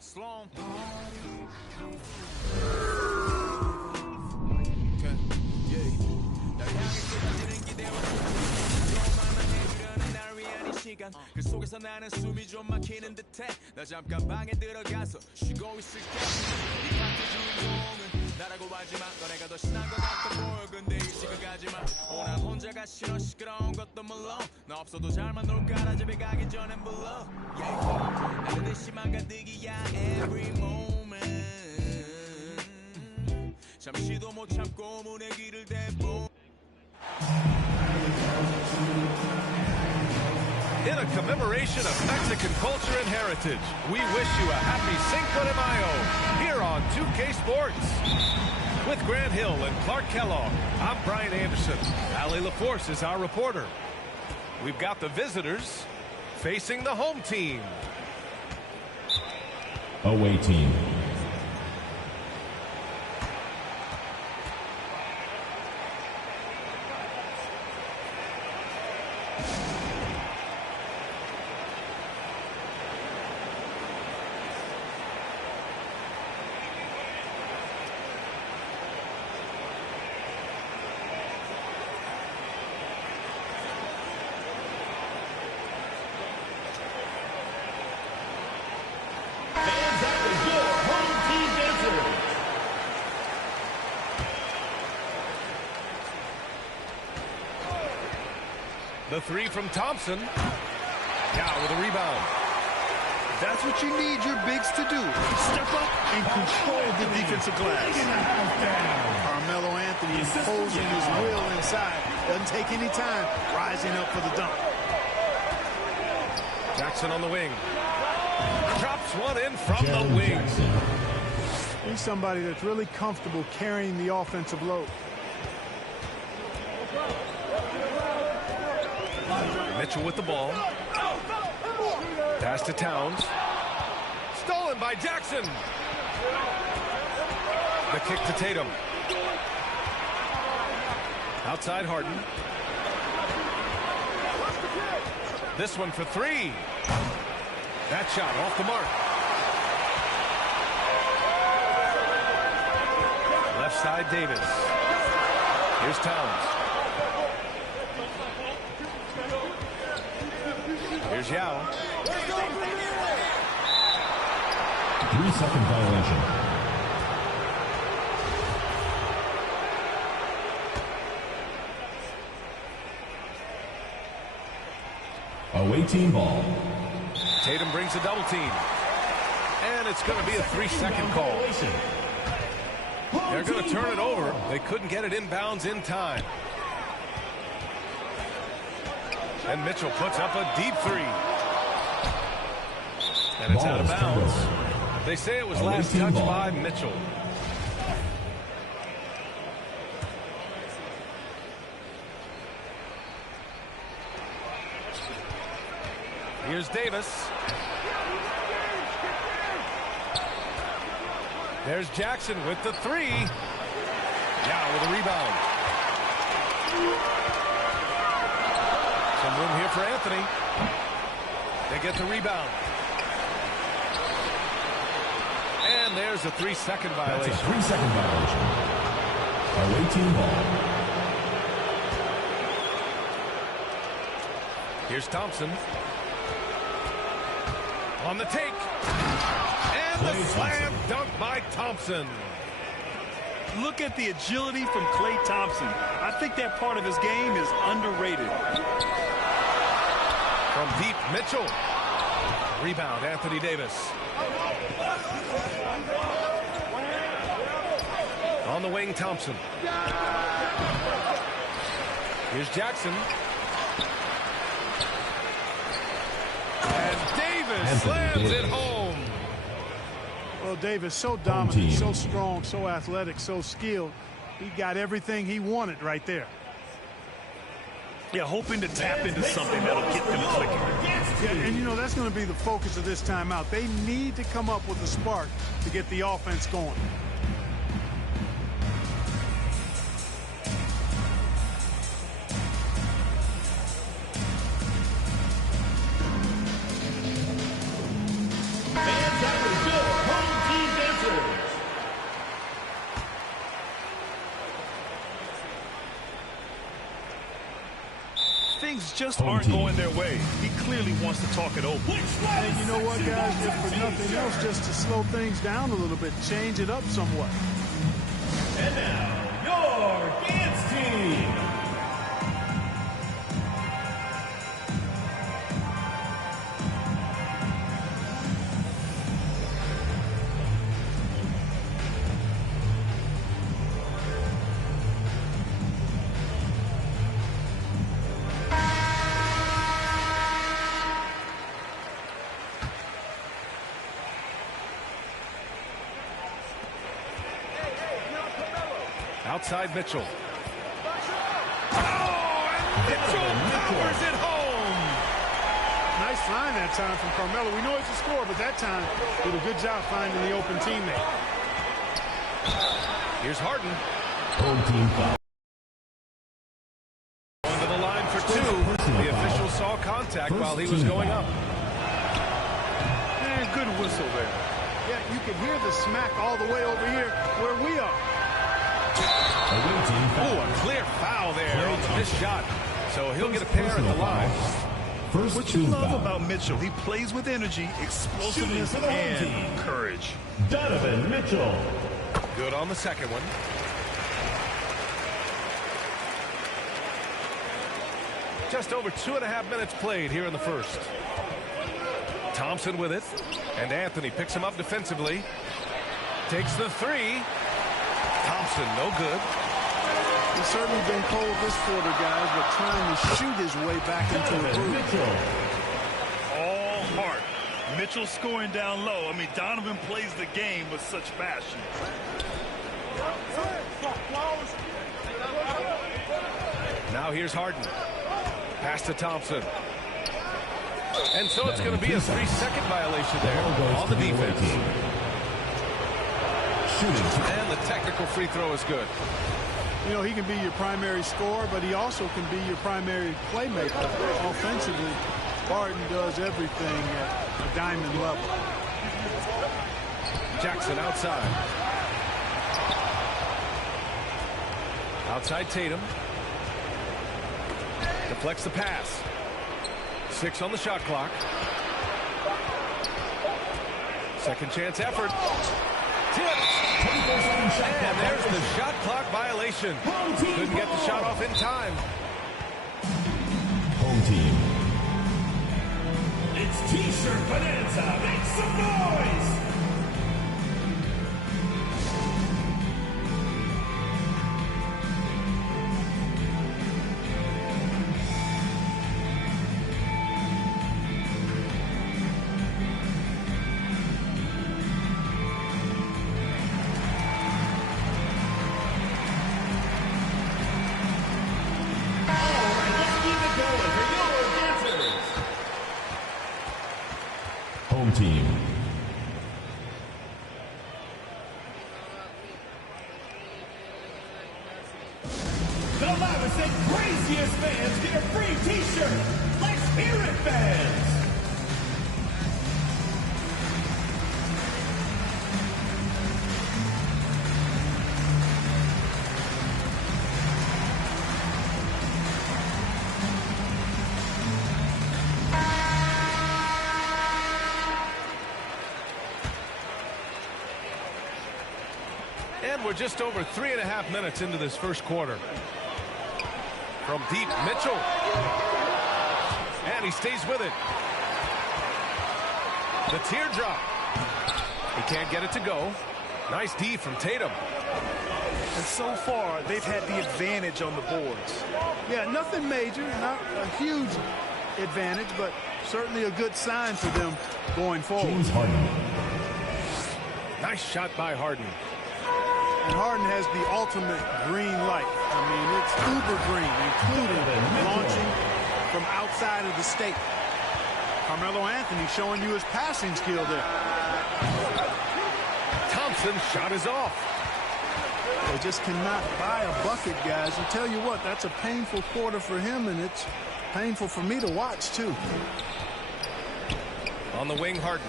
Sloan. 그 속에서 나는 숨이 좀 막히는 듯해. 나 잠깐 방에 들어가서 쉬고 있을게. 이 파트 주인공은 나라고 하지마. 너네가 더 신난 것 같아 보여. 근데 일찍은 가지마. 난 혼자가 싫어. 시끄러운 것도 물론 나 없어도 잘만 놀까라. 집에 가기 전엔 불러. 나는 내 심한 가득이야. Every moment. 잠시도 못 참고 문의 길을 대보. In a commemoration of Mexican culture and heritage, we wish you a happy Cinco de Mayo here on 2K Sports. With Grant Hill and Clark Kellogg, I'm Brian Anderson. Allie LaForce is our reporter. We've got the visitors facing the home team. Away team. The three from Thompson. Now with a rebound. That's what you need your bigs to do. Step up and control the defensive glass. Carmelo Anthony imposing his will inside. Doesn't take any time. Rising up for the dunk. Jackson on the wing. Drops one in from the wing. He's somebody that's really comfortable carrying the offensive load. Mitchell with the ball. Pass to Towns. Stolen by Jackson. The kick to Tatum. Outside Harden. This one for three. That shot off the mark. Left side Davis. Here's Towns. Here's Yao. 3-second violation. Away team ball. Tatum brings a double team. And it's going to be a 3-second call. They're going to turn it over. They couldn't get it inbounds in time. And Mitchell puts up a deep three. And it's out of bounds. They say it was last touched by Mitchell. Here's Davis. There's Jackson with the three. Now with a rebound. Some room here for Anthony. They get the rebound. And there's a 3-second violation. That's a 3-second violation. Away team ball. Here's Thompson. On the take. And the slam dunk by Thompson. Look at the agility from Klay Thompson. I think that part of his game is underrated. From deep, Mitchell. Rebound, Anthony Davis. On the wing, Thompson. Here's Jackson. And Davis slams it home. Well, Davis, so dominant, so strong, so athletic, so skilled. He got everything he wanted right there. Yeah, hoping to tap into something that'll get them clicking. Yeah, and you know, that's going to be the focus of this timeout. They need to come up with a spark to get the offense going. Things just aren't going their way. He clearly wants to talk it over. And you know what, guys? If for nothing else, just to slow things down a little bit, change it up somewhat. And now, your dance team. Outside Mitchell. Oh, and Mitchell powers it home. Nice line that time from Carmelo. We know it's a score, but that time did a good job finding the open teammate. Here's Harden. Home team foul. Going to the line for two. The official saw contact while he was going up. And good whistle there. Yeah, you can hear the smack all the way over here where we are. Oh, a clear foul there on the missed shot. So he'll get a pair at the line. What you love about Mitchell, he plays with energy, explosiveness, and courage. Donovan Mitchell. Good on the second one. Just over 2.5 minutes played here in the first. Thompson with it. And Anthony picks him up defensively. Takes the three. Thompson, no good. He's certainly been cold this quarter, guys, but trying to shoot his way back into the groove. All heart. Mitchell scoring down low. I mean, Donovan plays the game with such passion. Now here's Harden. Pass to Thompson. And so it's going to be a 3-second violation there on the defense. And the technical free throw is good. You know, he can be your primary scorer, but he also can be your primary playmaker. Offensively, Harden does everything at a diamond level. Jackson outside. Outside Tatum. Deflects the pass. 6 on the shot clock. Second chance effort. Tipped. And there's the shot clock violation. Couldn't get the shot off in time. Home team. It's T-shirt Bonanza. Make some noise. Home team. and craziest fans get a free t-shirt. Let's hear it, fans. And we're just over 3.5 minutes into this first quarter. From deep, Mitchell. And he stays with it. The teardrop. He can't get it to go. Nice D from Tatum. And so far, they've had the advantage on the boards. Yeah, nothing major, not a huge advantage, but certainly a good sign for them going forward. James Harden. Nice shot by Harden. And Harden has the ultimate green light. I mean, it's uber green, including launching from outside of the state. Carmelo Anthony showing you his passing skill there. Thompson's shot is off. They just cannot buy a bucket, guys. And tell you what, that's a painful quarter for him, and it's painful for me to watch, too. On the wing, Harden.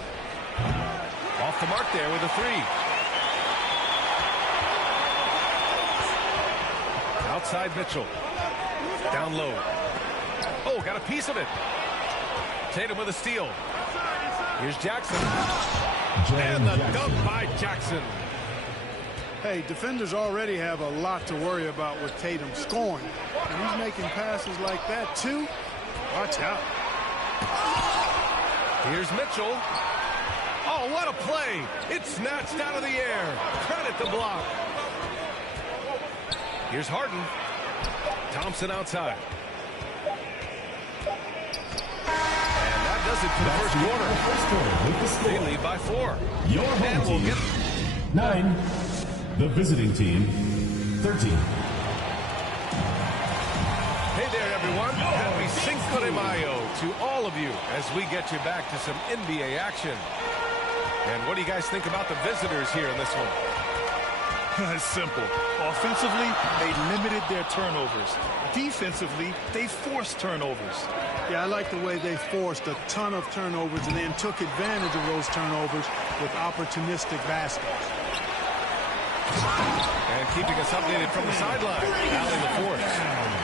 Off the mark there with a three. Outside Mitchell. Down low. Oh, got a piece of it. Tatum with a steal. Here's Jackson. And the dunk by Jackson. Hey, defenders already have a lot to worry about with Tatum scoring. And he's making passes like that, too. Watch out. Here's Mitchell. Oh, what a play. It's snatched out of the air. Credit the block. Here's Harden. Thompson outside. And that does it for the first quarter. They lead by 4. Your home we'll team, get 9. The visiting team, 13. Hey there, everyone. Happy Cinco de Mayo to all of you as we get you back to some NBA action. And what do you guys think about the visitors here in this one? It's simple. Offensively, they limited their turnovers. Defensively, they forced turnovers. Yeah, I like the way they forced a ton of turnovers and then took advantage of those turnovers with opportunistic baskets. And keeping us updated from the sideline, Allie LaForce.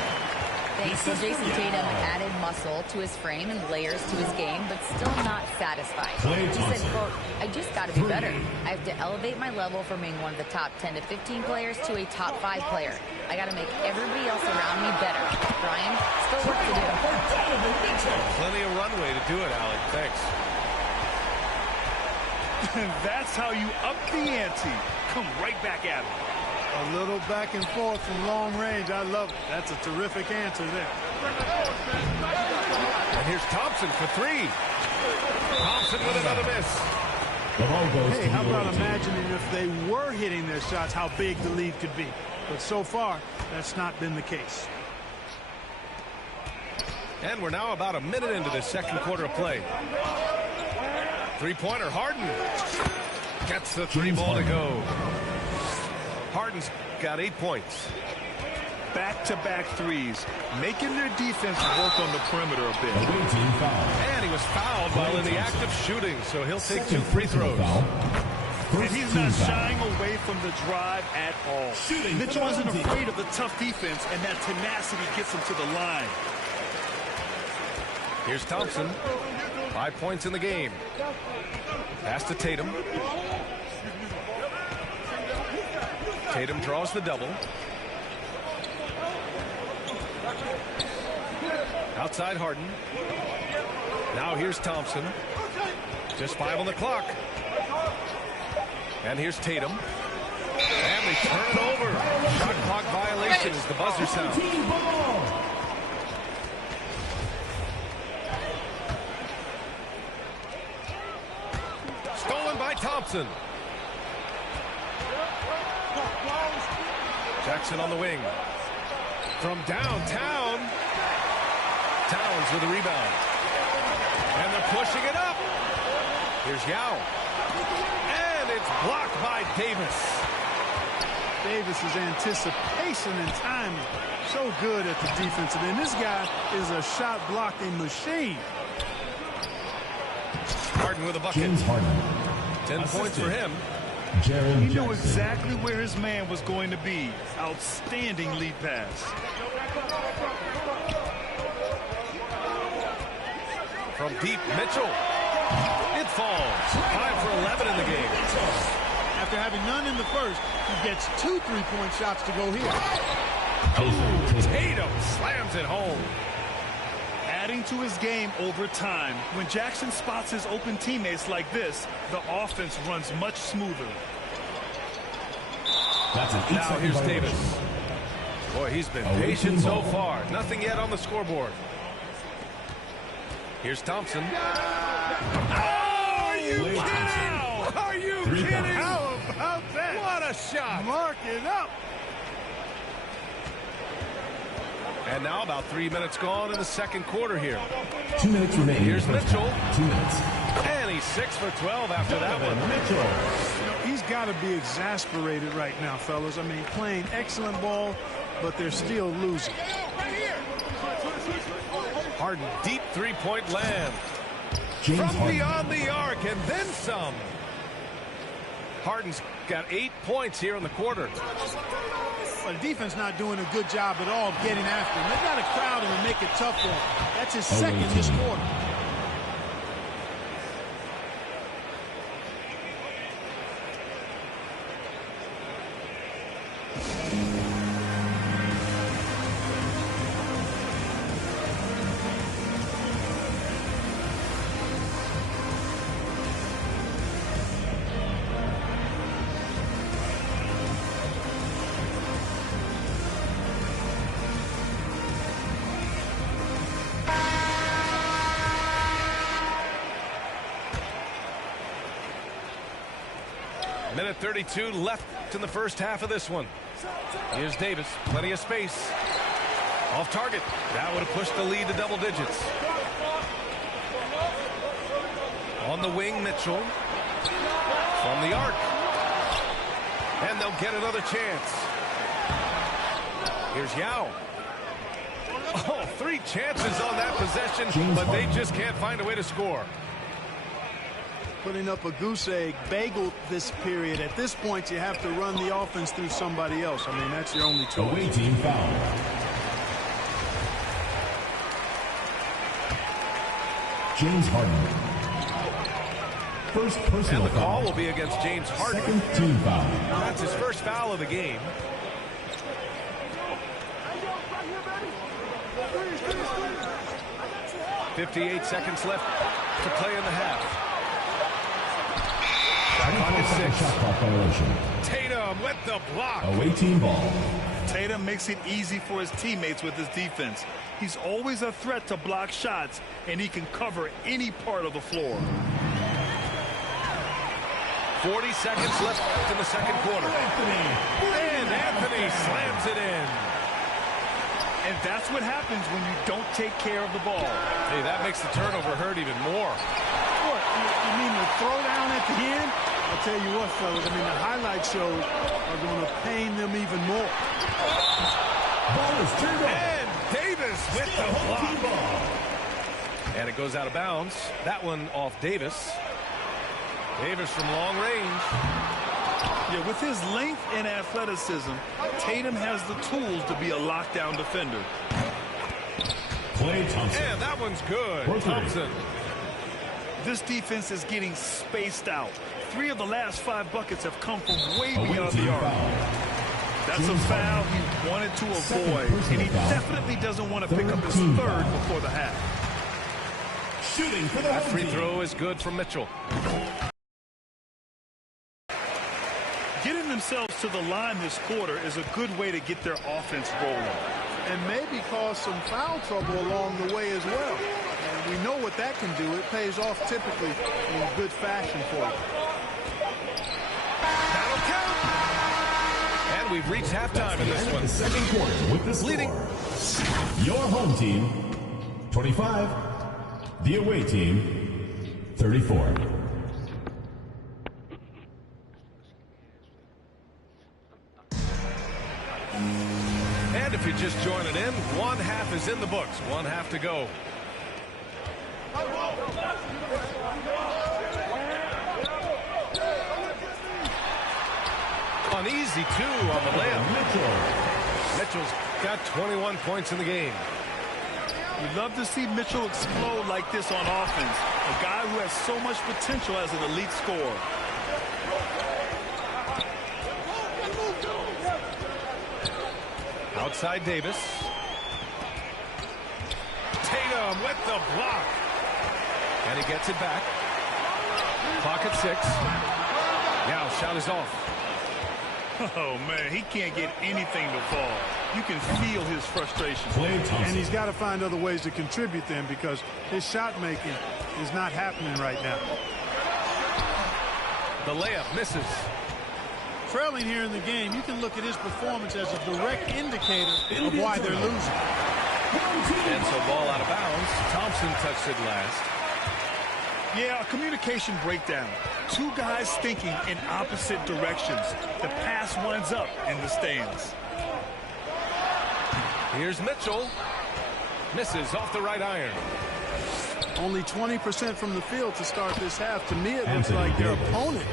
Thanks to Jason Tatum added muscle to his frame and layers to his game, but still not satisfied. He said, quote, I just got to be better. I have to elevate my level from being one of the top 10 to 15 players to a top 5 player. I got to make everybody else around me better. Brian, still work to do. Plenty of runway to do it, Allie. Thanks. And that's how you up the ante. Come right back at him. A little back and forth from long range. I love it. That's a terrific answer there. And here's Thompson for 3. Thompson with another miss. Hey, how about imagining if they were hitting their shots, how big the lead could be. But so far, that's not been the case. And we're now about a minute into this second quarter of play. Three-pointer, Harden. Gets the 3 ball to go. Harden's got 8 points. Back-to-back threes, making their defense work on the perimeter a bit. And he was fouled while in the act of shooting, so he'll take 2 free throws. And he's not shying away from the drive at all. Mitchell isn't afraid of the tough defense, and that tenacity gets him to the line. Here's Thompson. 5 points in the game. Pass to Tatum. Tatum draws the double. Outside Harden. Now here's Thompson. Just 5 on the clock. And here's Tatum. And they turn it over. Shot clock violation as the buzzer sounds. Stolen by Thompson. Jackson on the wing. From downtown. Towns with a rebound. And they're pushing it up. Here's Yao. And it's blocked by Davis. Davis's anticipation and timing, so good at the defensive end. This guy is a shot blocking machine. Harden with a bucket. James Harden. 10 points for him. He knew exactly where his man was going to be. Outstanding lead pass. From deep, Mitchell. It falls. 5 for 11 in the game. After having none in the first, he gets 2 3-point shots to go here. Tatum slams it home. Adding to his game over time. When Jackson spots his open teammates like this, the offense runs much smoother. That's an Now here's Davis. Boy, he's been patient so far. Nothing yet on the scoreboard. Here's Thompson. Are you kidding? Are you kidding? How about that? What a shot. Mark it up. And now about 3 minutes gone in the second quarter here. 2 minutes remaining. Here's Mitchell. 2 minutes. And he's 6 for 12 after that one. Mitchell. He's got to be exasperated right now, fellas. I mean, playing excellent ball, but they're still losing. Harden, deep three-point land. James From Harden. beyond the arc and then some. Harden's got 8 points here in the quarter. Well, the defense not doing a good job at all of getting after him. They've got to crowd him and make it tough for him. That's his second this quarter. Minute 32 left in the first half of this one. Here's Davis, plenty of space. Off target. That would have pushed the lead to double digits. On the wing, Mitchell. From the arc. And they'll get another chance. Here's Yao. Oh, 3 chances on that possession, but they just can't find a way to score. Putting up a goose egg bagel this period. At this point, you have to run the offense through somebody else. I mean, that's your only choice. Away team foul. James Harden. First personal And the call foul. will be against James Harden. Second team foul. That's his first foul of the game. .58 seconds left to play in the half. Shot clock violation. Tatum with the block. Away team ball. Tatum makes it easy for his teammates with his defense. He's always a threat to block shots, and he can cover any part of the floor. 40 seconds left in the second quarter. And Anthony slams it in. And that's what happens when you don't take care of the ball. Hey, that makes the turnover hurt even more. What? You mean the throwdown at the end? I'll tell you what, fellas. I mean, the highlight shows are going to pain them even more. Ball is turned on. And Davis with the block. And it goes out of bounds. That one off Davis. Davis from long range. Yeah, with his length and athleticism, Tatum has the tools to be a lockdown defender. Klay Thompson. And that one's good. Thompson. This defense is getting spaced out. 3 of the last 5 buckets have come from way Away beyond the team arc. foul. That's a foul he wanted to avoid, and he definitely doesn't want to pick up his third before the half. Shooting for the That home free team. throw is good from Mitchell. Getting themselves to the line this quarter is a good way to get their offense rolling. And maybe cause some foul trouble along the way as well. And we know what that can do. It pays off typically in good fashion for you. That'll count. And we've reached halftime in this The one. second quarter with the Leading. score. Your home team, 25. The away team, 34. if you're just joining in, one half is in the books. One half to go. An easy 2 on the layup. Mitchell's got 21 points in the game. You'd love to see Mitchell explode like this on offense. A guy who has so much potential as an elite scorer. Outside Davis. Tatum with the block. And he gets it back. Clock at 6. Now shot is off. Oh, man, he can't get anything to fall. You can feel his frustration. And he's got to find other ways to contribute then, because his shot making is not happening right now. The layup misses. Trailing here in the game, you can look at his performance as a direct indicator of why they're losing. And so ball out of bounds. Thompson touched it last. Yeah, a communication breakdown. Two guys thinking in opposite directions. The pass winds up in the stands. Here's Mitchell. Misses off the right iron. Only 20% from the field to start this half. To me, it looks like their opponent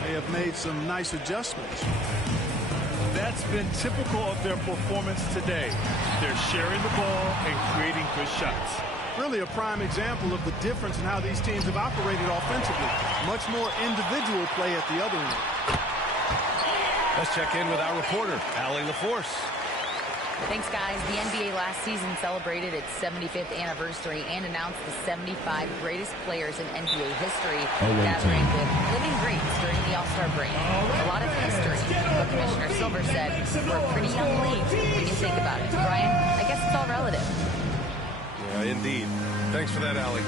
may have made some nice adjustments. That's been typical of their performance today. They're sharing the ball and creating good shots. Really a prime example of the difference in how these teams have operated offensively. Much more individual play at the other end. Let's check in with our reporter, Allie LaForce. Thanks, guys. The NBA last season celebrated its 75th anniversary and announced the 75 greatest players in NBA history, gathering with living greats during the All-Star break. A lot of history, but Commissioner Silver said we're a pretty young league when you think about it. Brian, I guess it's all relative. Yeah, indeed. Thanks for that, Allie.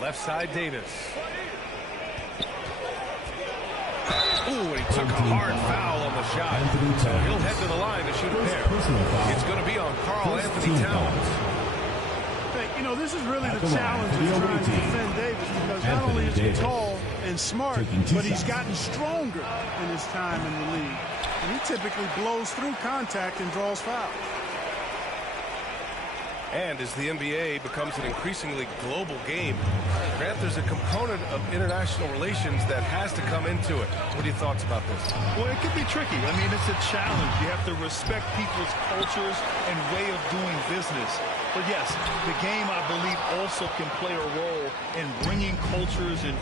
Left side, Davis. Ooh, and he took a hard foul on the shot. So he'll head to the line to shoot a pair. It's going to be on Karl Anthony Towns. Hey, you know, this is really the challenge of trying to defend Davis, because not only is he tall and smart, but he's gotten stronger in his time in the league. And he typically blows through contact and draws fouls. And as the NBA becomes an increasingly global game, Grant, there's a component of international relations that has to come into it. What are your thoughts about this? Well, it could be tricky. I mean, it's a challenge. You have to respect people's cultures and way of doing business. But yes, the game, I believe, also can play a role in bringing cultures in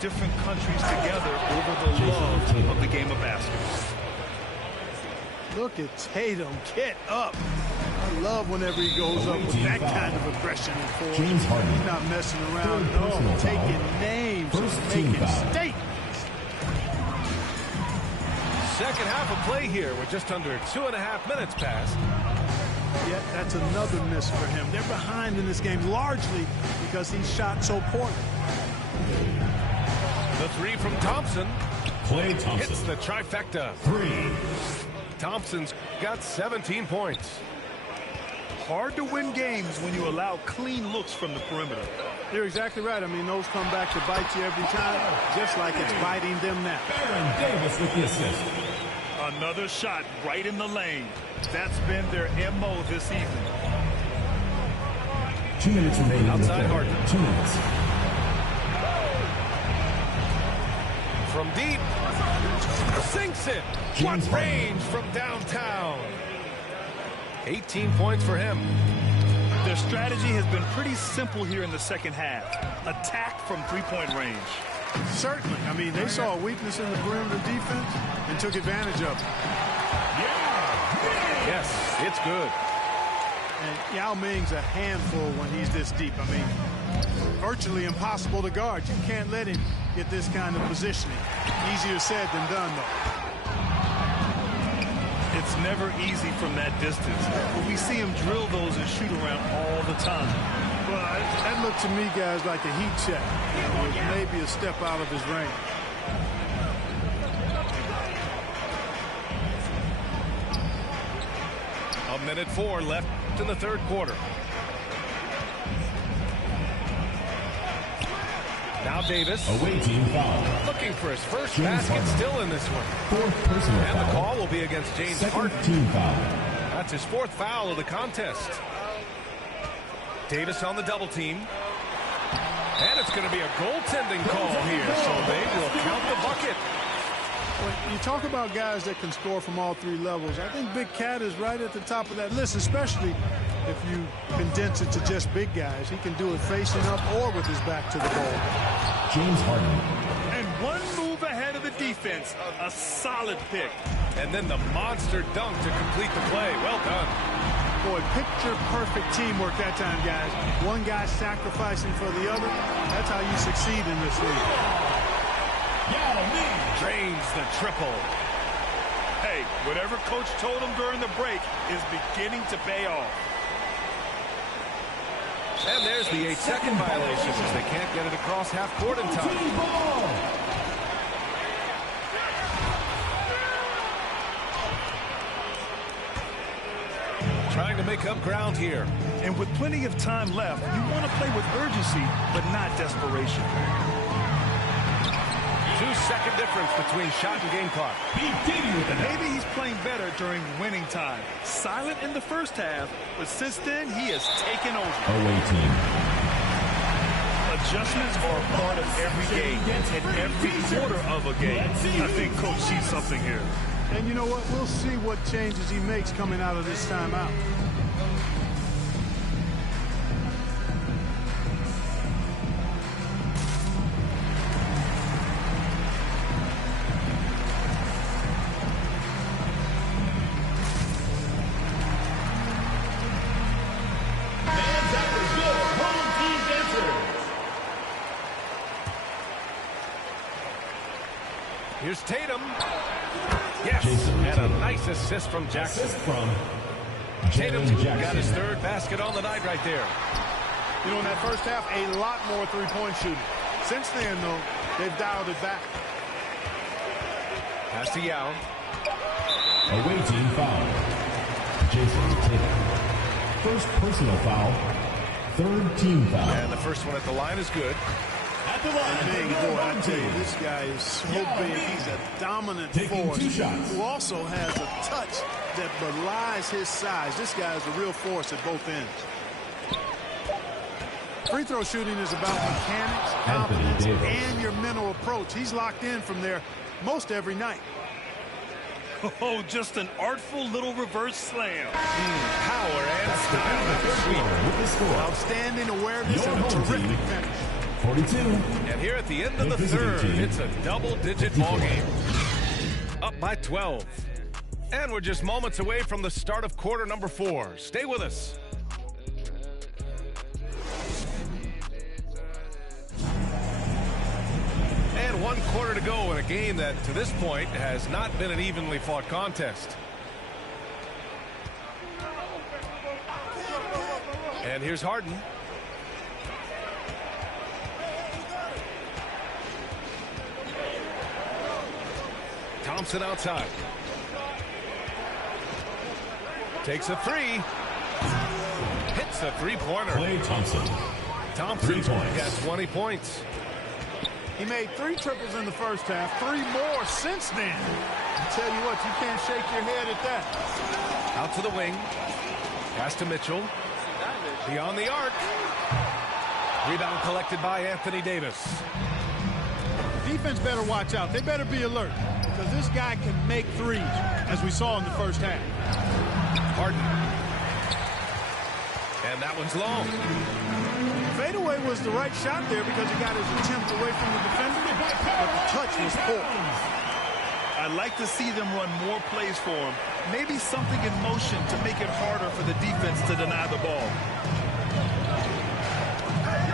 different countries together over the love of the game of basketball. Look at Tatum get up. I love whenever he goes up with that kind of aggression and force. He's not messing around at all. Taking names, making statements. Second half of play here with just under 2.5 minutes passed. Yet that's another miss for him. They're behind in this game largely because he shot so poorly. The three from Thompson. Klay Thompson hits the trifecta. 3. Thompson's got 17 points. Hard to win games when you allow clean looks from the perimeter. You're exactly right. I mean, those come back to bite you every time, just like it's biting them now. Baron Davis with the assist. Another shot right in the lane. That's been their MO this evening. 2 minutes remaining. Outside Harden. 2 minutes. From deep. Sinks it. What range from downtown. 18 points for him. Their strategy has been pretty simple here in the second half. Attack from three-point range. Certainly. I mean, they saw a weakness in the perimeter defense and took advantage of it. Yes, it's good. And Yao Ming's a handful when he's this deep. I mean, virtually impossible to guard. You can't let him get this kind of positioning. Easier said than done, though. It's It's never easy from that distance, but we see him drill those and shoot around all the time. Well, that looked to me, guys, like a heat check. It was maybe a step out of his range. A minute 4 left in the third quarter. Now Davis. Away team foul. Looking for his first James basket Harden. still in this one. Fourth personal And foul. the call will be against James Second Harden. team foul. That's his fourth foul of the contest. Davis on the double team. And it's going to be a goaltending call here, so they will count the bucket. When you talk about guys that can score from all three levels, I think Big Cat is right at the top of that list, especially if you condense it to just big guys. He can do it facing up or with his back to the goal. James Harden. And one move ahead of the defense. A solid pick. And then the monster dunk to complete the play. Well done. Boy, picture-perfect teamwork that time, guys. One guy sacrificing for the other. That's how you succeed in this league. Drains the triple. Hey, whatever coach told him during the break is beginning to pay off. And there's the 8-second violation as they can't get it across half court in time. Trying to make up ground here. And with plenty of time left, you want to play with urgency, but not desperation. 2-second difference between shot and game clock. Maybe he's playing better during winning time. Silent in the first half, but since then, he has taken over. Away team. Adjustments are a part of every game and every quarter of a game. I think Coach sees something here. And you know what? We'll see what changes he makes coming out of this timeout. Here's Tatum. Yes, Jason and a Tatum. nice assist from Jackson. Assist from Tatum Jason got his Jackson. third basket on the night right there. You know, in that first half, a lot more three-point shooting. Since then, though, they've dialed it back. Pass to Yao. Away team foul. Jason Tatum. First personal foul. Third team foul. And the first one at the line is good. At the line. Big boy, I tell you, this guy is so big. He's a dominant Taking force 2 shots. who also has a touch that belies his size. This guy is a real force at both ends. Free throw shooting is about mechanics, confidence, and your mental approach. He's locked in from there most every night. Oh, just an artful little reverse slam. Power and style. With the score. Outstanding awareness Your and a home terrific team. finish. 42. And here at the end of the visiting third, team. it's a double-digit ball game. Up by 12. And we're just moments away from the start of quarter number 4. Stay with us. And 1 quarter to go in a game that, to this point, has not been an evenly fought contest. And here's Harden. Thompson outside. Takes a three. Hits a three-pointer. Klay Thompson. Thompson 3 points. got 20 points. He made 3 triples in the first half, 3 more since then. I tell you what, you can't shake your head at that. Out to the wing. Pass to Mitchell. Beyond the arc. Rebound collected by Anthony Davis. Defense better watch out. They better be alert because this guy can make threes, as we saw in the first half. Harden. And that one's long. Fadeaway was the right shot there because he got his attempt away from the defender, but the touch was poor. I'd like to see them run more plays for him. Maybe something in motion to make it harder for the defense to deny the ball.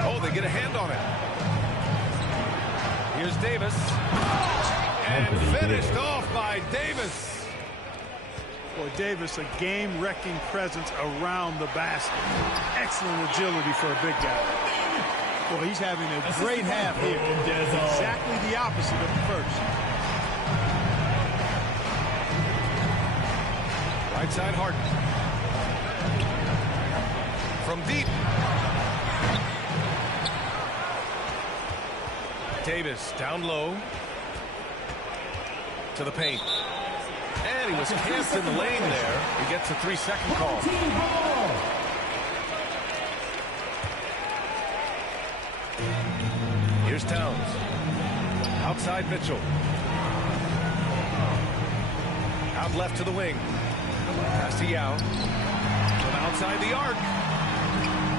Oh, they get a hand on it. Here's Davis. And Anthony finished Davis. off by Davis. Boy, Davis, a game-wrecking presence around the basket. Excellent agility for a big guy. Boy, he's having a great half here. Exactly the opposite of the first. Right side, Harden. From deep. Davis down low. To the paint. And he was camped in the lane there. He gets a 3-second call. Here's Towns. Outside Mitchell. Out left to the wing. Pass to Yao. From outside the arc.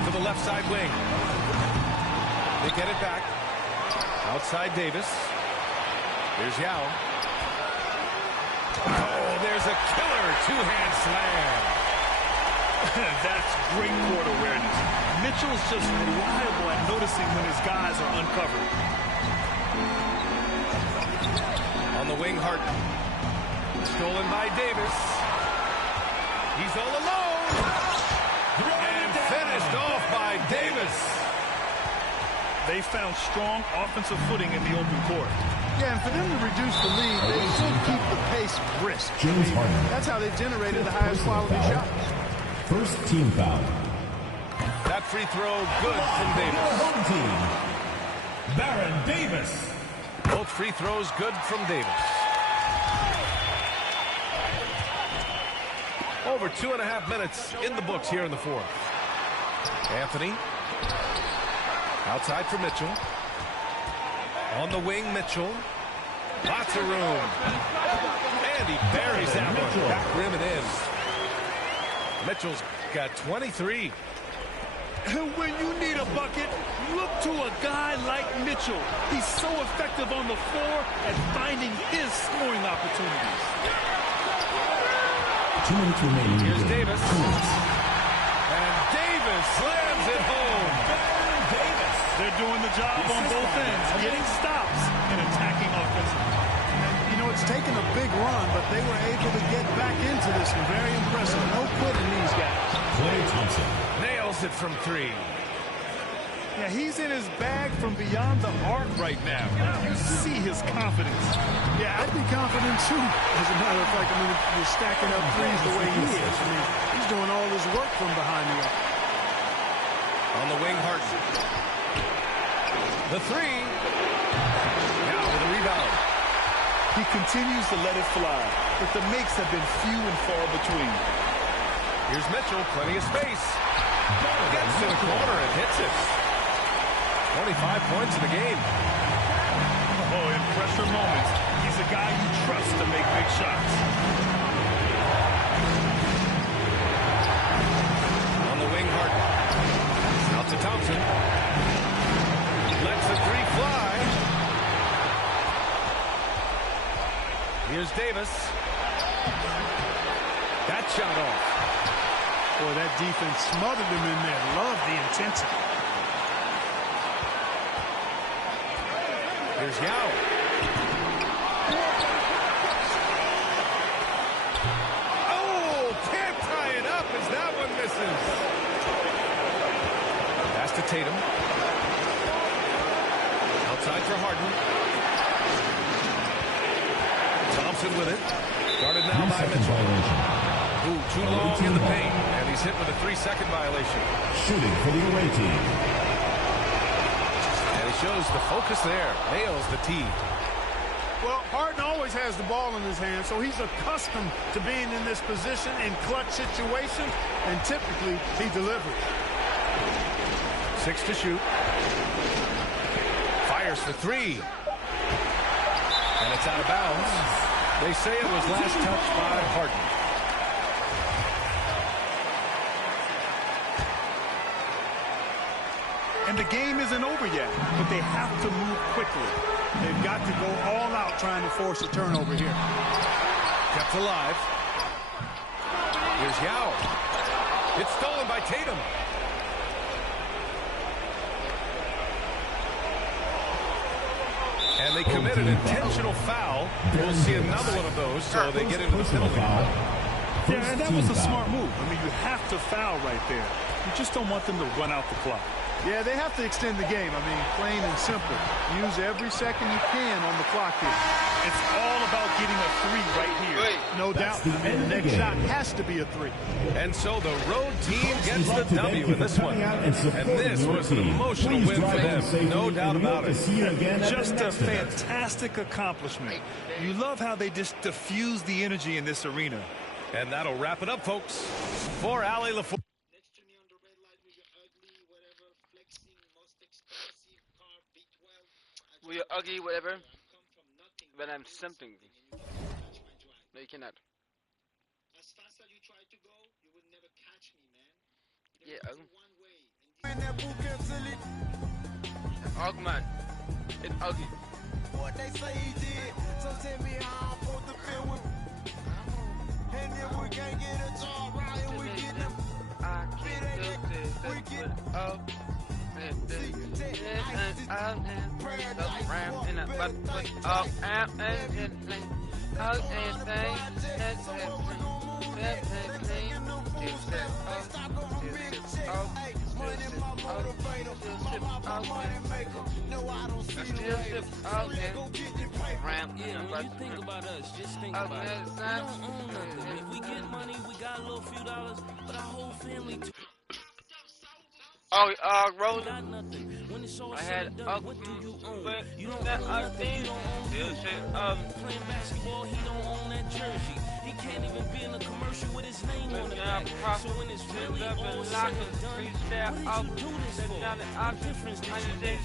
To the left side wing. They get it back. Outside Davis. Here's Yao. Oh, there's a killer two-hand slam. That's great court awareness. Mitchell's just reliable at noticing when his guys are uncovered. On the wing, Harden. Stolen by Davis. He's all alone. And finished off by Davis. They found strong offensive footing in the open court. Yeah, and for them to reduce the lead, they should keep the pace brisk. That's how they've generated the highest quality shots. First team foul. That free throw good from Davis. Home team. Baron Davis. Both free throws good from Davis. Over 2.5 minutes in the books here in the fourth. Anthony. Outside for Mitchell. On the wing, Mitchell. Lots of room. And he buries that one. Back rim and in. Mitchell's got 23. And when you need a bucket, look to a guy like Mitchell. He's so effective on the floor at finding his scoring opportunities. 2 minutes remaining. Here's Davis. And Davis slams it home. They're doing the job on both ends, getting stops and attacking offensively. You know, it's taken a big run, but they were able to get back into this one. Very impressive. No quitting these guys. Klay Thompson. Nails it from 3. Yeah, he's in his bag from beyond the arc right now. You see his confidence. Yeah, I'd be confident too. As a matter of fact, I mean, you're stacking up threes the way he is. I mean, he's doing all his work from behind the arc. On the wing, Harden. The 3. Now with a rebound. He continues to let it fly, but the makes have been few and far between. Here's Mitchell, plenty of space. Gets to the corner and hits it. 25 points in the game. Oh, in pressure moments, he's a guy you trust to make big shots. On the wing, Harden. Out to Thompson. Lets the 3 fly. Here's Davis. That shot off. Boy, that defense smothered him in there. Love the intensity. Here's Yao. Oh, can't tie it up as that one misses. Pass to Tatum. Outside for Harden. Thompson with it. Guarded now by Mitchell. Ooh, too long in the paint. And he's hit with a 3-second violation. Shooting for the away team. And he shows the focus there. Nails the tee. Well, Harden always has the ball in his hand, so he's accustomed to being in this position in clutch situations, and typically he delivers. 6 to shoot. Fires for 3. And it's out of bounds. They say it was last touched by Harden. And the game isn't over yet, but they have to move quickly. They've got to go all out trying to force a turnover here. Kept alive. Here's Yao. It's stolen by Tatum. And they committed an intentional foul. We'll see another one of those, so they get into the penalty. Yeah, and that was a smart move. I mean, you have to foul right there. You just don't want them to run out the clock. Yeah, they have to extend the game. I mean, plain and simple. Use every second you can on the clock here. It's all about getting a three right here. No doubt. And the next shot has to be a three. And so the road team gets the W in this one. And this was an emotional win for them. No doubt about it. Just a fantastic accomplishment. You love how they just diffuse the energy in this arena. And that'll wrap it up, folks. For Ali LaForce. We are ugly, whatever, but I'm something. No, you cannot. As fast as you try to go, you would never catch me, man. Yeah, man. It's ugly. What they say he did, so tell me how I'm supposed to feel with. And if we can't get a job right, and we get them. I can't do this. We get up. Think about us, just think about it. We don't own nothing. If we get money, we got a little few dollars, but our whole family too. Rose. I had what do you own? You don't own nothing. You don't own playing basketball, he don't own that jersey. He can't even be in a commercial with his name on the back. So when it's really all said and done, what did you do this for? What difference did you make?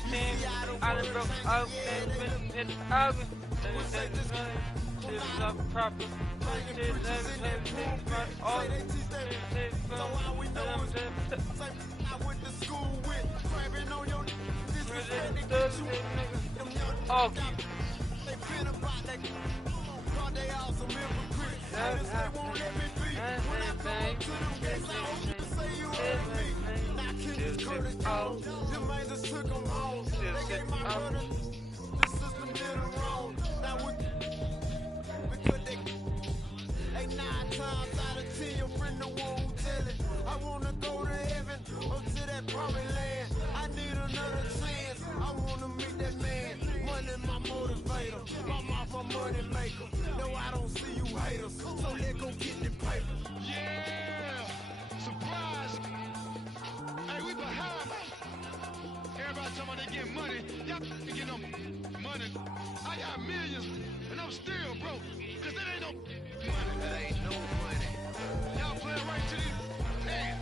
I wanna go to heaven or to that promised land. I need another chance. I wanna meet that man. Money my motivator. My mouth a money maker. No, I don't see you haters. So let's go get the paper. Yeah! Surprise! Hey, we behind. Everybody talking about they getting money. Y'all get no money. I got millions and I'm still broke. Cause there ain't no money. There ain't no money. Y'all playing right to these hands.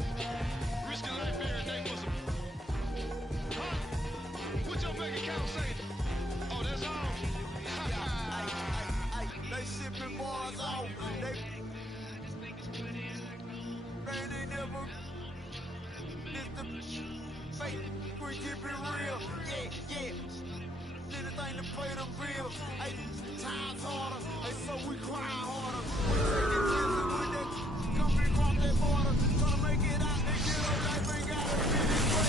Risking life every day for some. Huh? What your bank account say? Oh, that's all? They shipping bars out. They never. It's the fake. We keep it real. Yeah. Anything to pay them bills. Hey, times harder. Hey, so we cry harder. We taking chances with that. Company cross that border. Tryna make it out. They get on life. Ain't gotta be this way.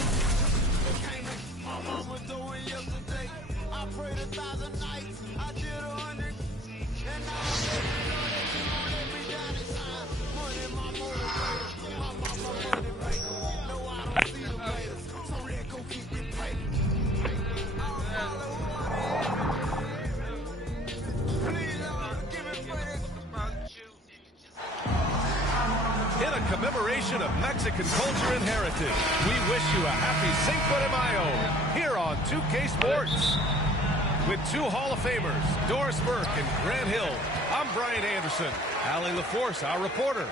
They came in. My mama doing yesterday. I prayed 1,000 nights. I did 100. And now I'm living on that. You gon' let me down and shine. Money, my motivator. My mama money maker. No, I don't see the haters. So let's go keep it paper. In a commemoration of Mexican culture and heritage, we wish you a happy Cinco de Mayo here on 2K Sports. With two Hall of Famers, Doris Burke and Grant Hill, I'm Brian Anderson. Ali LaForce, our reporter.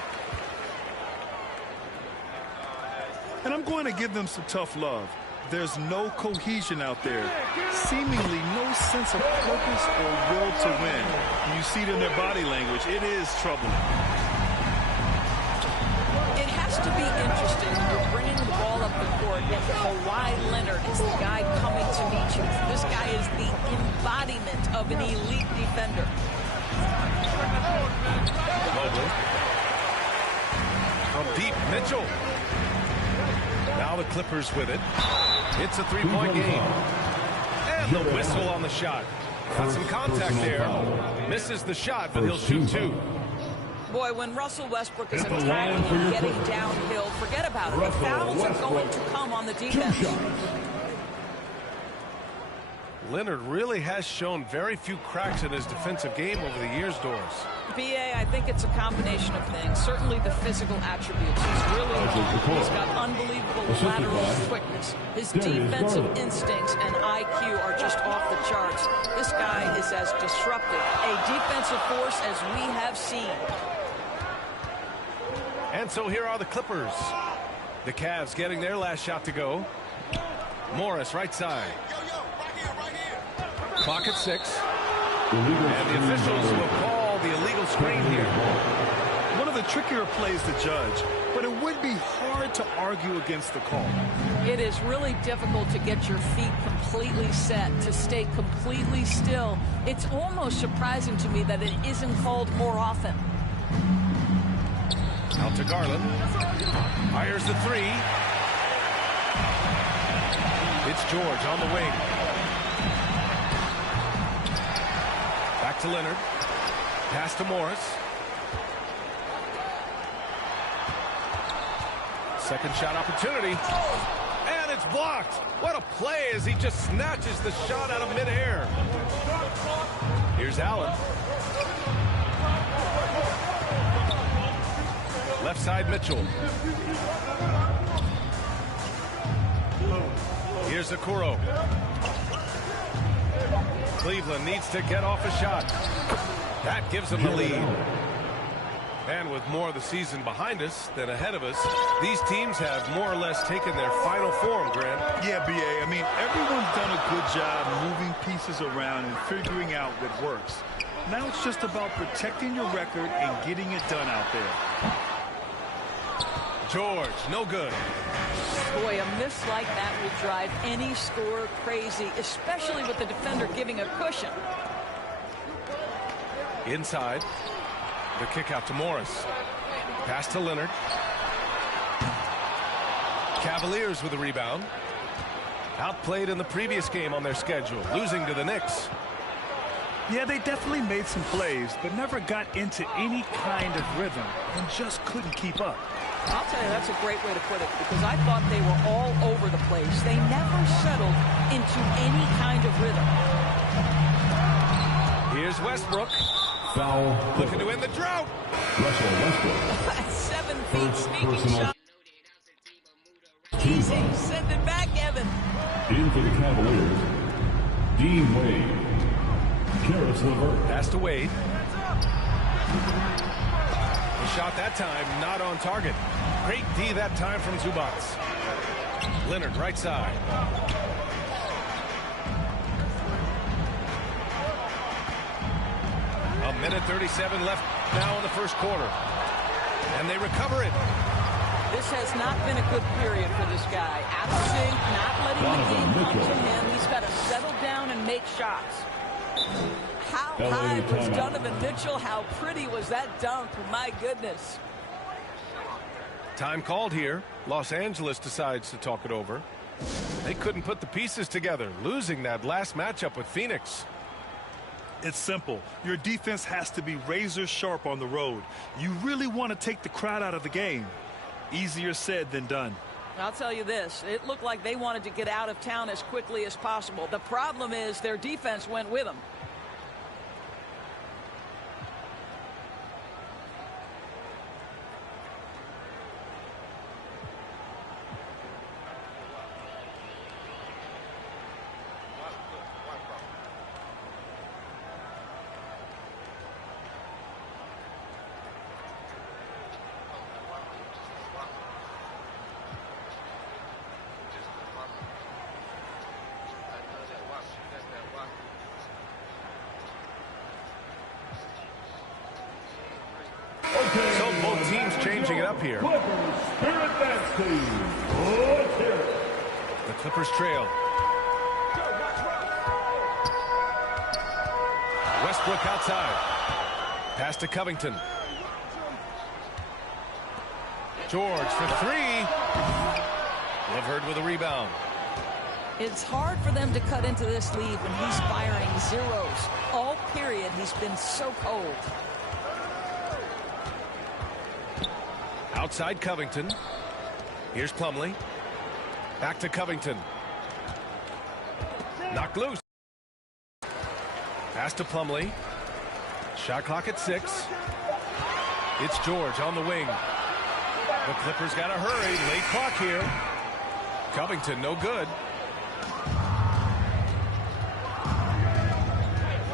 And I'm going to give them some tough love. There's no cohesion out there. Seemingly no sense of purpose or will to win. You see it in their body language. It is troubling. It has to be interesting when you're bringing the ball up the court and Kawhi Leonard is the guy coming to meet you. This guy is the embodiment of an elite defender. From deep, Mitchell. Now the Clippers with it. It's a three-point game. And the whistle on the shot. Got some contact there. Misses the shot, but he'll shoot two. Boy, when Russell Westbrook is attacking and getting downhill, forget about it. The fouls are going to come on the defense. Leonard really has shown very few cracks in his defensive game over the years, Doris. BA, I think it's a combination of things. Certainly the physical attributes. He's really long. He's got unbelievable lateral quickness. His defensive instincts and IQ are just off the charts. This guy is as disruptive a defensive force as we have seen. And so here are the Clippers. The Cavs getting their last shot to go. Morris, right side. Clock at 6. And the officials will call the illegal screen here. One of the trickier plays to judge, but it would be hard to argue against the call. It is really difficult to get your feet completely set, to stay completely still. It's almost surprising to me that it isn't called more often. Out to Garland. Fires the 3. It's George on the wing. Back to Leonard. Pass to Morris. Second shot opportunity. And it's blocked. What a play as he just snatches the shot out of midair. Here's Allen. Left side Mitchell. Here's Okoro. Cleveland needs to get off a shot. That gives them the lead. And with more of the season behind us than ahead of us, these teams have more or less taken their final form, Grant. Yeah, BA. I mean, everyone's done a good job moving pieces around and figuring out what works. Now it's just about protecting your record and getting it done out there. George, no good. Boy, a miss like that will drive any scorer crazy, especially with the defender giving a cushion. Inside. The kick out to Morris. Pass to Leonard. Cavaliers with a rebound. Outplayed in the previous game on their schedule, losing to the Knicks. Yeah, they definitely made some plays, but never got into any kind of rhythm and just couldn't keep up. I'll tell you, that's a great way to put it, because I thought they were all over the place. They never settled into any kind of rhythm. Here's Westbrook. Foul. Looking to end the drought. Russell Westbrook. 7 feet sneaking personal. shot. Easy. Send it back, Evan. In for the Cavaliers, Dean Wade. Karis LeVert. Pass to Wade. The shot that time not on target. Great D that time from Zubats. Leonard right side. A minute 37 left now in the first quarter. And they recover it. This has not been a good period for this guy. Out of sync, not letting the game come to him. He's got to settle down and make shots. How high was Donovan Mitchell? How pretty was that dunk? My goodness. Time called here. Los Angeles decides to talk it over. They couldn't put the pieces together, losing that last matchup with Phoenix. It's simple. Your defense has to be razor sharp on the road. You really want to take the crowd out of the game. Easier said than done. I'll tell you this. It looked like they wanted to get out of town as quickly as possible. The problem is their defense went with them. So both teams changing it up here. Clippers Spirit Dance Team. Let's hear it. The Clippers trail. Westbrook outside. Pass to Covington. George for 3. LeVert with a rebound. It's hard for them to cut into this lead when he's firing zeros. All period, he's been so cold. Outside Covington. Here's Plumlee. Back to Covington. Knocked loose. Pass to Plumlee. Shot clock at 6. It's George on the wing. The Clippers got to hurry. Late clock here. Covington, no good.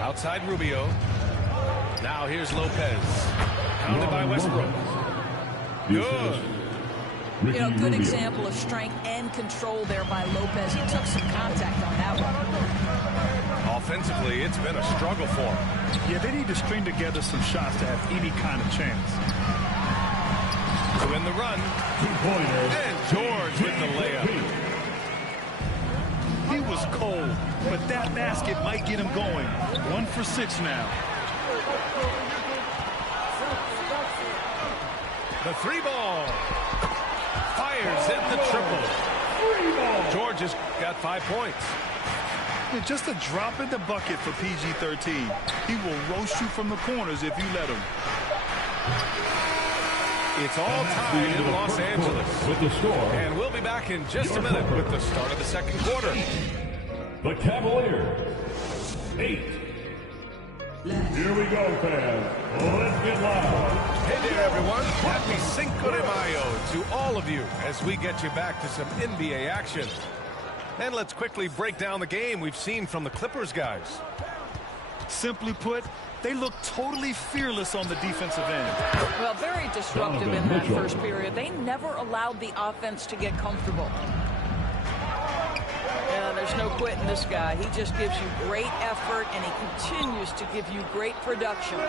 Outside Rubio. Now here's Lopez. Pounded by Westbrook. Good. You know, good example of strength and control there by Lopez. He took some contact on that one. Offensively, it's been a struggle for him. Yeah, they need to string together some shots to have any kind of chance. To win the run. And George with the layup. He was cold, but that basket might get him going. 1 for 6 now. The 3 ball. Fires in the triple. George has got 5 points. Yeah, just a drop in the bucket for PG-13. He will roast you from the corners if you let him. It's all tied in Los Angeles. With the score. And we'll be back in just a minute with the start of the second quarter. The Cavaliers, 8. Here we go, fans. Let's get loud. Hey there, everyone. Happy Cinco de Mayo to all of you as we get you back to some NBA action. And let's quickly break down the game we've seen from the Clippers guys. Simply put, they look totally fearless on the defensive end. Well, very disruptive in that first period. They never allowed the offense to get comfortable. Yeah, there's no quitting this guy. He just gives you great effort, and he continues to give you great production.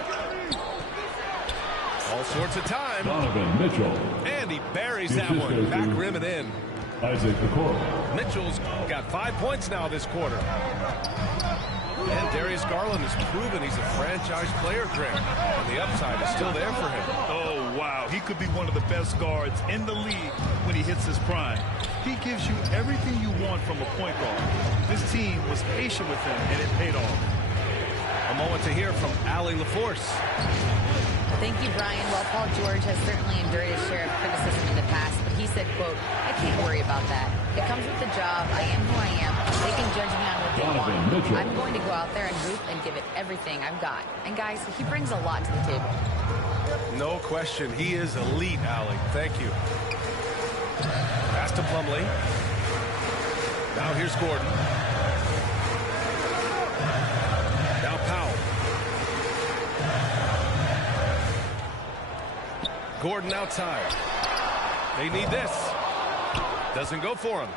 All sorts of time. Donovan Mitchell. And he buries that one. Back rim and in. Isaac Okoro. Mitchell's got 5 points now this quarter. And Darius Garland has proven he's a franchise player, Grant. And the upside is still there for him. Oh, wow. He could be one of the best guards in the league when he hits his prime. He gives you everything you want from a point guard. This team was patient with him, and it paid off. A moment to hear from Allie LaForce. Thank you, Brian. Well, Paul George has certainly endured his share of criticism in the past, but he said, quote, "I can't worry about that. It comes with the job. I am who I am. They can judge me on what they want. I'm going to go out there and hoop and give it everything I've got." And, guys, he brings a lot to the table. No question. He is elite, Allie. Thank you. Pass to Plumlee. Now here's Gordon. Now Powell. Gordon outside. They need this. Doesn't go for him.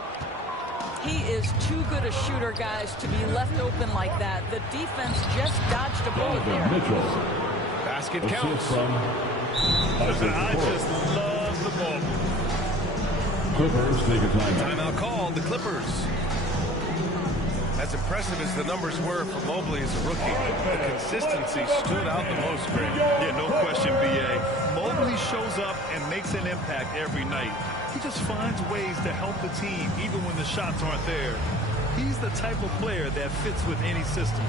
He is too good a shooter, guys, to be left open like that. The defense just dodged a bullet there. Basket counts. I just love the ball. Clippers take a timeout. Timeout called. The Clippers. As impressive as the numbers were for Mobley as a rookie, the consistency stood out the most, Grant. Yeah, no question, B.A. Mobley shows up and makes an impact every night. He just finds ways to help the team even when the shots aren't there. He's the type of player that fits with any system.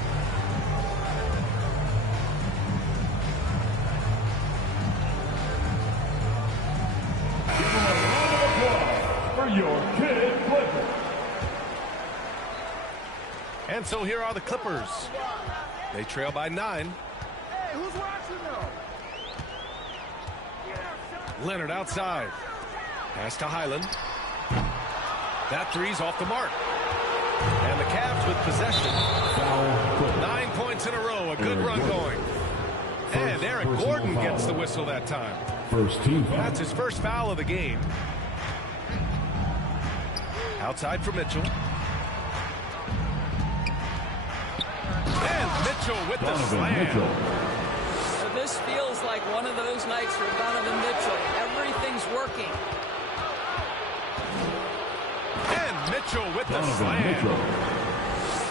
Give him a round of applause for your kid Clippers. And so here are the Clippers. They trail by 9. Hey, who's watching though? Leonard outside. Pass to Highland. That three's off the mark. And the Cavs with possession. 9 points in a row. A good run going. And Eric Gordon gets the whistle that time. First team foul. That's his first foul of the game. Outside for Mitchell. And Mitchell with the slam. So this feels like one of those nights for Donovan Mitchell. Everything's working. And Mitchell with the slam.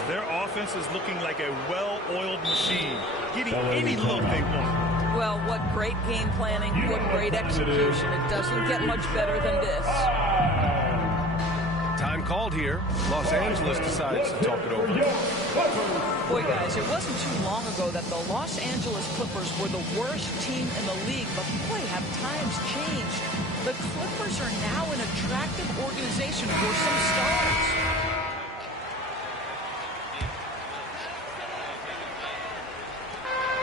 Their offense is looking like a well-oiled machine, getting any look they want. Well, what great game planning, what great execution. It doesn't get much better than this. Time called here. Los Angeles decides to talk it over. Boy, guys, it wasn't too long ago that the Los Angeles Clippers were the worst team in the league, but boy, have times changed. The Clippers are now an attractive organization for some stars.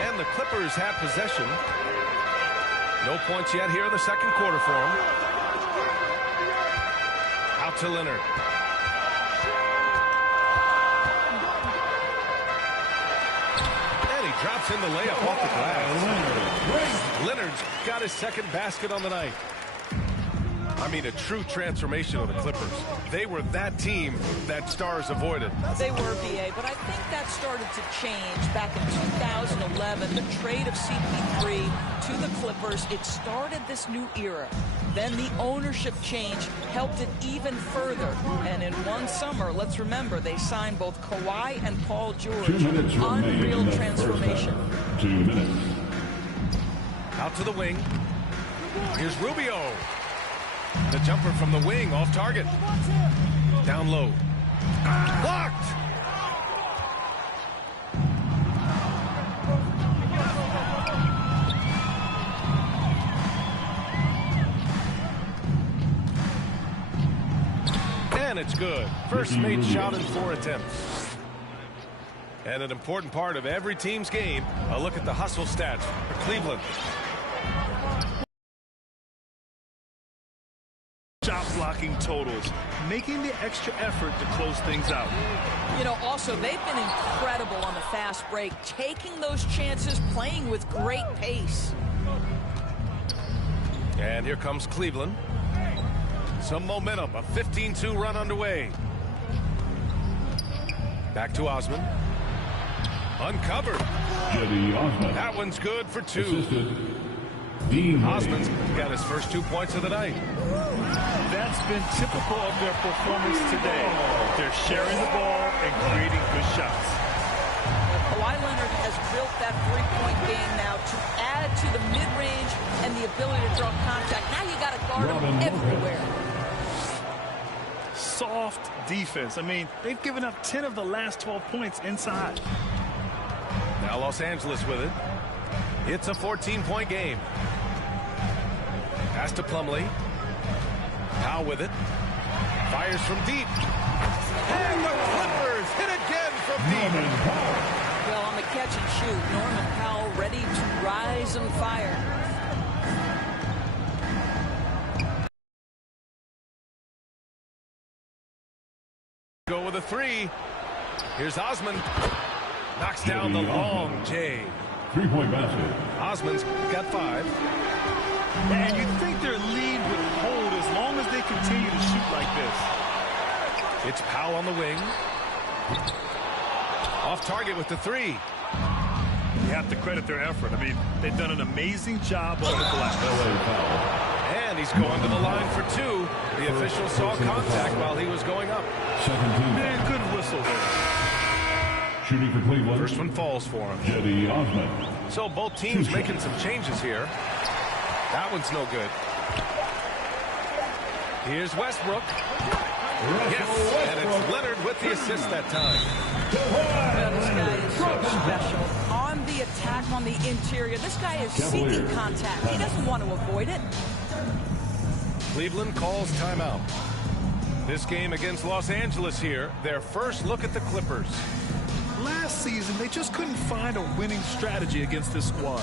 And the Clippers have possession. No points yet here in the second quarter for them. Out to Leonard. And he drops in the layup off the glass. Leonard's got his second basket on the night. I mean, a true transformation of the Clippers. They were that team that stars avoided. They were, BA, but I think that started to change back in 2011. The trade of CP3 to the Clippers, it started this new era. Then the ownership change helped it even further. And in one summer, let's remember, they signed both Kawhi and Paul George. 2 minutes Unreal remaining transformation. 2 minutes. Out to the wing. Here's Rubio. The jumper from the wing, off target. Down low. Blocked! And it's good. First made shot in 4 attempts. And an important part of every team's game, a look at the hustle stats for Cleveland. Shot blocking totals, making the extra effort to close things out. You know, also, they've been incredible on the fast break, taking those chances, playing with great pace. And here comes Cleveland. Some momentum, a 15-2 run underway. Back to Osman. Uncovered. That one's good for 2. Osman's got his first 2 points of the night. That's been typical of their performance today. They're sharing the ball and creating good shots. Kawhi Leonard has built that three-point game now to add to the mid-range and the ability to draw contact. Now you got to guard him everywhere. Soft defense. I mean, they've given up 10 of the last 12 points inside. Now Los Angeles with it. It's a 14-point game. Pass to Plumlee. Powell with it. Fires from deep. And the Clippers hit again from deep. Well, on the catch and shoot, Norman Powell ready to rise and fire. Go with a 3. Here's Osman. Knocks down the long J. 3-point basket. Osman's got 5. And you think their lead would hold as long as they continue to shoot like this. It's Powell on the wing. Off target with the 3. You have to credit their effort. I mean, they've done an amazing job on the glass. And he's going to the line for 2. The official saw contact while he was going up. Man, good whistle there. Shooting for Cleveland. First one falls for him. Cedi Osman. So both teams making some changes here. That one's no good. Here's Westbrook. Yes, and it's Leonard with the assist that time. Well, this guy is so special. On the attack, on the interior, this guy is seeking contact. He doesn't want to avoid it. Cleveland calls timeout. This game against Los Angeles here, their first look at the Clippers. Last season, they just couldn't find a winning strategy against this squad.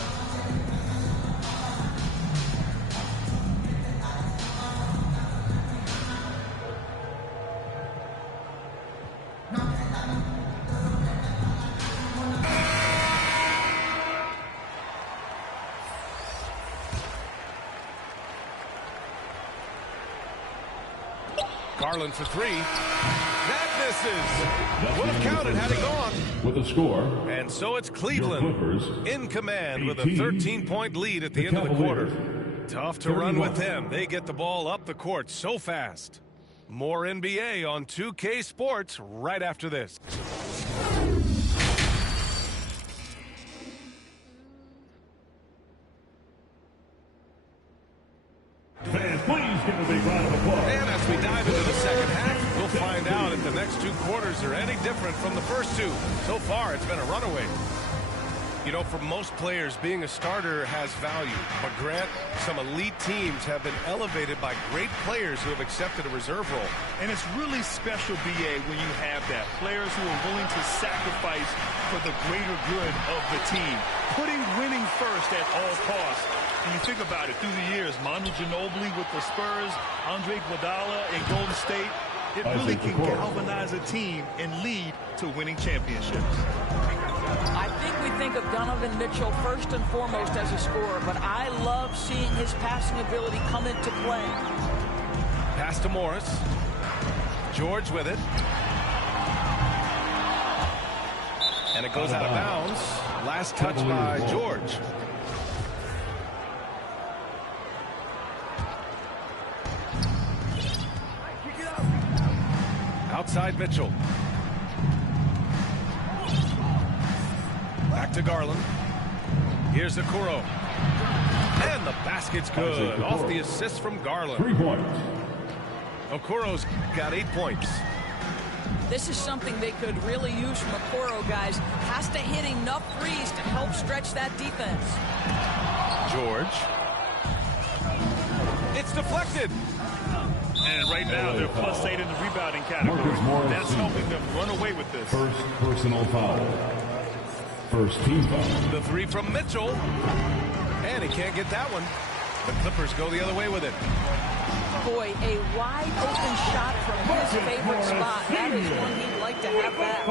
Garland for 3. That misses. Would have counted had he gone. With a score. And so it's Cleveland in command with a 13-point lead at the end of the quarter. Tough to run with them. They get the ball up the court so fast. More NBA on 2K Sports right after this. Fans, please give a big round of applause. And as we dive into the second half, we'll find out if the next two quarters are any different from the first two. So far, it's been a runaway. You know, for most players, being a starter has value. But Grant, some elite teams have been elevated by great players who have accepted a reserve role. And it's really special, B.A., when you have that. Players who are willing to sacrifice for the greater good of the team. Putting winning first at all costs. When you think about it, through the years, Manu Ginobili with the Spurs, Andre Iguodala in Golden State, it really can galvanize a team and lead to winning championships. I think we think of Donovan Mitchell first and foremost as a scorer, but I love seeing his passing ability come into play. Pass to Morris. George with it. And it goes out of bounds. Last touch by George. Outside Mitchell. Back to Garland. Here's Okoro. And the basket's good. Off the assist from Garland. 3 points. Okoro's got 8 points. This is something they could really use from Okoro, guys. Has to hit enough threes to help stretch that defense. George. It's deflected. And right now, they're +8 in the rebounding category. That's helping them run away with this. First personal foul. First team foul. The three from Mitchell. And he can't get that one. The Clippers go the other way with it. Boy, a wide open shot from his favorite spot. That is one he'd like to have back.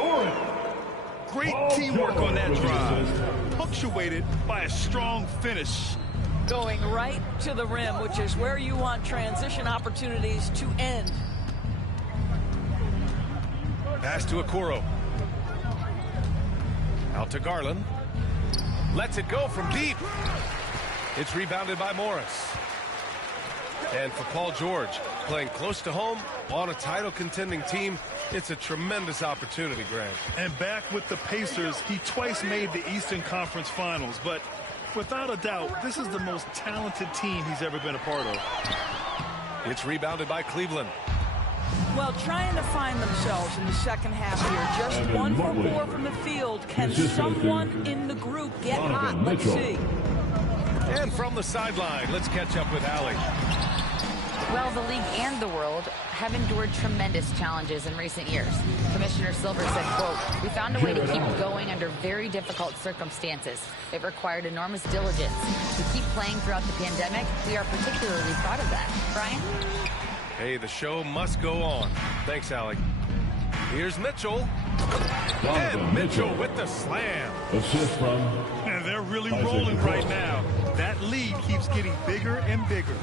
Great teamwork on that drive. Punctuated by a strong finish. Going right to the rim, which is where you want transition opportunities to end. Pass to Okoro. Out to Garland. Lets it go from deep. It's rebounded by Morris. And for Paul George, playing close to home on a title-contending team, it's a tremendous opportunity, Grant. And back with the Pacers, he twice made the Eastern Conference Finals, but without a doubt, this is the most talented team he's ever been a part of. It's rebounded by Cleveland. Well, trying to find themselves in the second half here. Just 1 for 4 from the field. Can someone in the group get hot? Let's see. And from the sideline, let's catch up with Allie. Well, the league and the world have endured tremendous challenges in recent years. Commissioner Silver said, quote, "We found a way to keep going under very difficult circumstances. It required enormous diligence. To keep playing throughout the pandemic, we are particularly proud of that." Brian? Hey, the show must go on. Thanks, Allie. Here's Mitchell. And Mitchell with the slam. Assist from... And they're really rolling right now. That lead keeps getting bigger and bigger.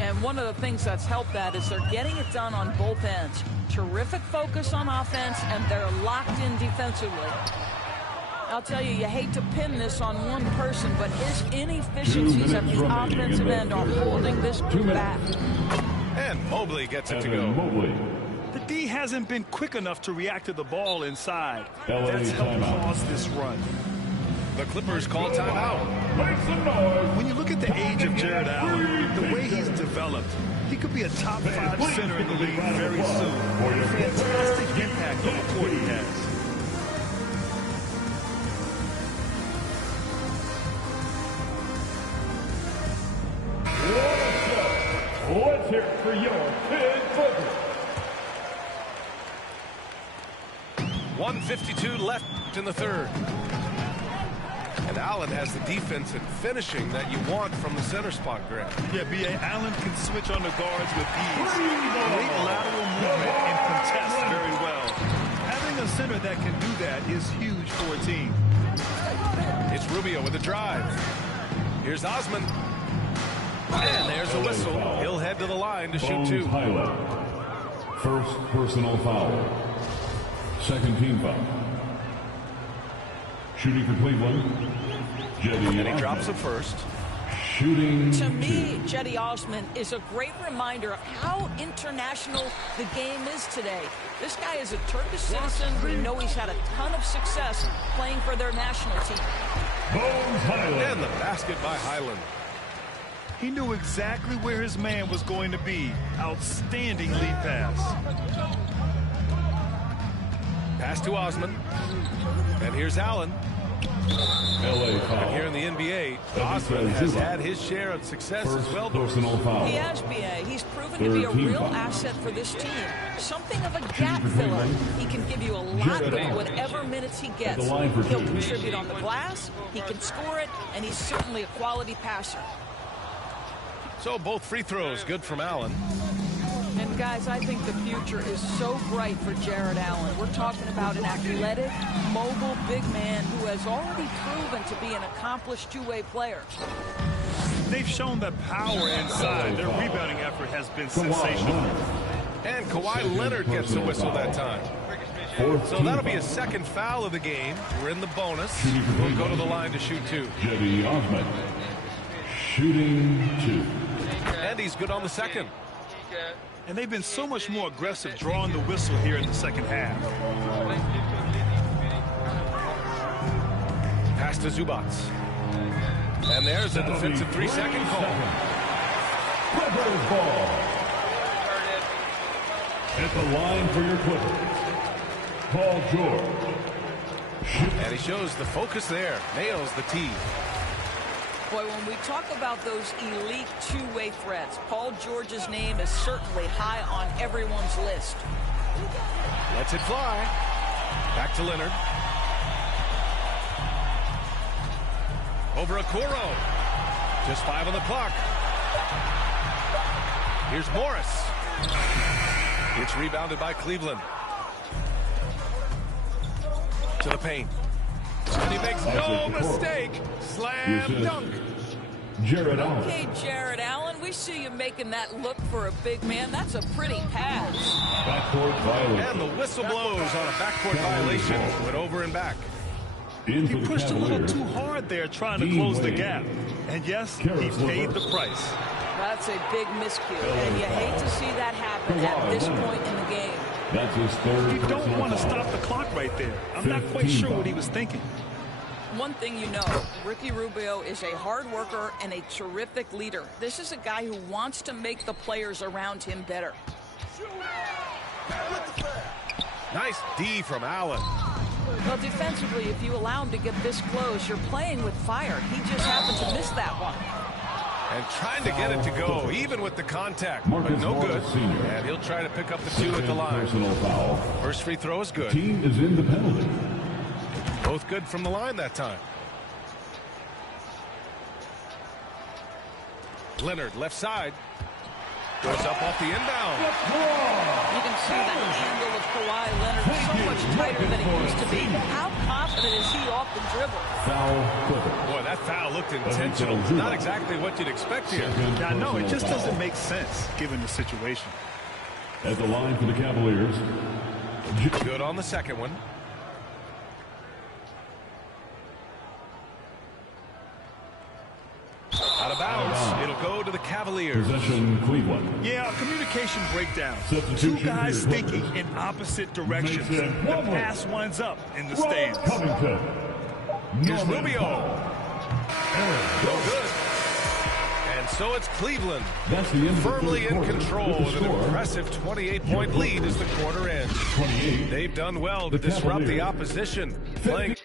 And one of the things that's helped that is they're getting it done on both ends. Terrific focus on offense, and they're locked in defensively. I'll tell you, you hate to pin this on one person, but his inefficiencies at the offensive end are holding this group back. And Mobley gets it to go. The D hasn't been quick enough to react to the ball inside. LA That's helped timeout. cause this run. The Clippers call timeout. When you look at the age of Jared Allen, the way he's developed, he could be a top 5 center in the league very soon. Fantastic impact on the court he has. Let's hear it for your Kid Clippers. 1:52 left in the third. And Allen has the defense and finishing that you want from the center spot, Grant. Yeah, B.A. Allen can switch on the guards with ease. Great lateral movement and contest very well. Having a center that can do that is huge for a team. It's Rubio with a drive. Here's Osman. And there's a whistle. He'll head to the line to shoot two. First personal foul. Second team foul. Shooting for Cleveland, Jetty. And he drops it first. Shooting To me, Jetty Osman is a great reminder of how international the game is today. This guy is a Turkish citizen. We know he's had a ton of success playing for their national team. And the basket by Highland. He knew exactly where his man was going to be. Outstanding lead pass. Pass to Osman. And here's Allen. And here in the NBA, Osman has had his share of success as well. He has, B.A. He's proven to be a real asset for this team. Something of a gap filler. He can give you a lot with whatever minutes he gets. He'll contribute on the glass, he can score it, and he's certainly a quality passer. So both free throws good from Allen. And guys, I think the future is so bright for Jared Allen. We're talking about an athletic, mobile big man who has already proven to be an accomplished two-way player. They've shown that power inside. Their rebounding effort has been sensational. And Kawhi Leonard gets a whistle that time. So that'll be a second foul of the game. We're in the bonus. We'll go to the line to shoot two. Cedi Osman, shooting two. And he's good on the second. And they've been so much more aggressive drawing the whistle here in the second half. Pass to Zubac. And there's a defensive 3-second call. Clippers ball. At the line for your Clippers, Paul George. And he shows the focus there. Nails the tee. Boy, when we talk about those elite two-way threats, Paul George's name is certainly high on everyone's list. Lets it fly. Back to Leonard. Over Okoro. Just 5 on the clock. Here's Morris. It's rebounded by Cleveland. To the paint. And he makes no mistake. Slam dunk. Jared Allen. Okay, Jared Allen, we see you making that look for a big man. That's a pretty pass. Backcourt violation. And the whistle blows on a backcourt violation. Went over and back. In He for the pushed a little Cavaliers. too hard there trying to close the gap. And yes, he paid the price. That's a big miscue, and you hate to see that happen at this point in the game. That's his third. You don't personal want to foul. stop the clock right there. I'm not quite sure what he was thinking. One thing you know, Ricky Rubio is a hard worker and a terrific leader. This is a guy who wants to make the players around him better. Nice D from Allen. Well, defensively, if you allow him to get this close, you're playing with fire. He just happened to miss that one. And trying to get it to go, even with the contact, but no good. And he'll try to pick up the 2 at the line. Personal foul. First free throw is good. Team is in the penalty. Both good from the line that time. Leonard, left side. Goes up off the inbound. You can see the angle of Kawhi Leonard so much tighter than he used to be. How confident is he off the dribble? Foul Clippers. Boy, that foul looked intentional. Not exactly what you'd expect here. Yeah, no, it just doesn't make sense given the situation. At the line for the Cavaliers. Good on the second one. Out of bounds. It'll go to the Cavaliers. Possession Cleveland. Yeah, a communication breakdown. Substitution Two guys for the thinking Clippers. in opposite directions. Makes it The one way. pass winds up in the Rob stands. Covington. Here's Norman Rubio. Powell. No good. And so it's Cleveland. That's the end of the Firmly third in quarter. control With with the an score, impressive 28-point lead as the quarter ends. 28. They've done well to The disrupt the Cavaliers. opposition. Playing